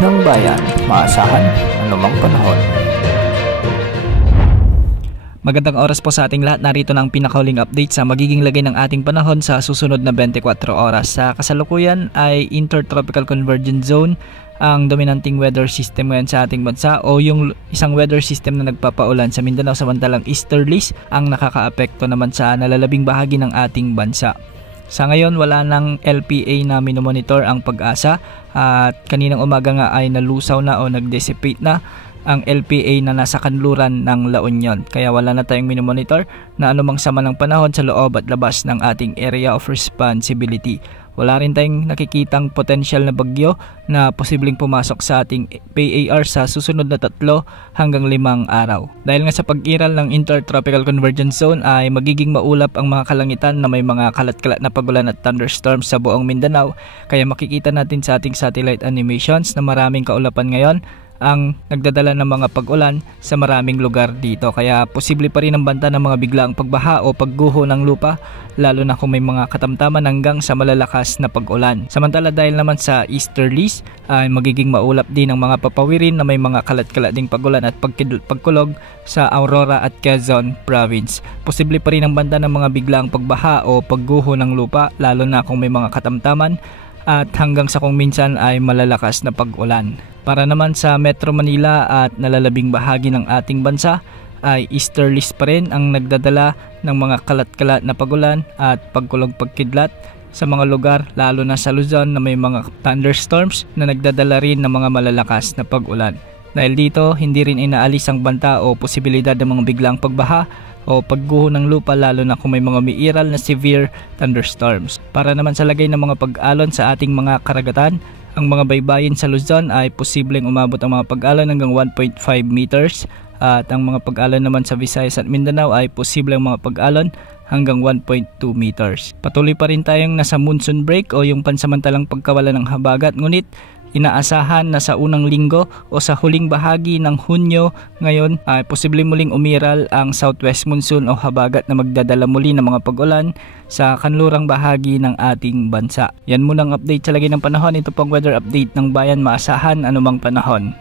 ng bayan, maasahan anumang panahon. Magandang oras po sa ating lahat. Narito na ang pinakahuling update sa magiging lagay ng ating panahon sa susunod na 24 oras. Sa kasalukuyan ay Intertropical Convergence Zone ang dominanting weather system ngayon sa ating bansa, o yung isang weather system na nagpapaulan sa Mindanao, samantalang easterlies ang nakakaapekto naman sa nalalabing bahagi ng ating bansa. Sa ngayon, wala ng LPA na minomonitor ang Pag-asa at kaninang umaga nga ay nalusaw na o nag-dissipate na ang LPA na nasa kanluran ng La Union. Kaya wala na tayong minomonitor na anumang sama ng panahon sa loob at labas ng ating area of responsibility. Wala rin tayong nakikitang potential na bagyo na posibleng pumasok sa ating PAR sa susunod na 3 hanggang 5 araw. Dahil nga sa pag-iral ng Intertropical Convergence Zone ay magiging maulap ang mga kalangitan na may mga kalat-kalat na pagulan at thunderstorms sa buong Mindanao. Kaya makikita natin sa ating satellite animations na maraming kaulapan ngayon ang nagdadala ng mga pag-ulan sa maraming lugar dito. Kaya posible pa rin ang banta ng mga biglaang pagbaha o pagguho ng lupa, lalo na kung may mga katamtaman hanggang sa malalakas na pag-ulan. Samantala dahil naman sa easterlies ay magiging maulap din ang mga papawirin na may mga kalat-kalat ding pag-ulan at pagkulog sa Aurora at Quezon Province. Posible pa rin ang banta ng mga biglaang pagbaha o pagguho ng lupa, lalo na kung may mga katamtaman at hanggang sa kung minsan ay malalakas na pag-ulan. Para naman sa Metro Manila at nalalabing bahagi ng ating bansa ay easterlies pa rin ang nagdadala ng mga kalat-kalat na pagulan at pagkulog-pagkidlat sa mga lugar, lalo na sa Luzon na may mga thunderstorms na nagdadala rin ng mga malalakas na pag-ulan. Dahil dito, hindi rin inaalis ang banta o posibilidad ng mga biglang pagbaha o pagguho ng lupa, lalo na kung may mga umiiral na severe thunderstorms. Para naman sa lagay ng mga pag-alon sa ating mga karagatan, ang mga baybayin sa Luzon ay posibleng umabot ang mga pag-alon hanggang 1.5 meters at ang mga pag-alon naman sa Visayas at Mindanao ay posibleng mga pag-alon hanggang 1.2 meters. Patuloy pa rin tayong nasa monsoon break o yung pansamantalang pagkawala ng habagat, ngunit inaasahan na sa unang linggo o sa huling bahagi ng Hunyo ngayon ay posibleng muling umiral ang southwest monsoon o habagat na magdadala muli ng mga pag-ulan sa kanlurang bahagi ng ating bansa. Yan muna ang update sa lagay ng panahon. Ito pong weather update ng bayan, maasahan anumang panahon.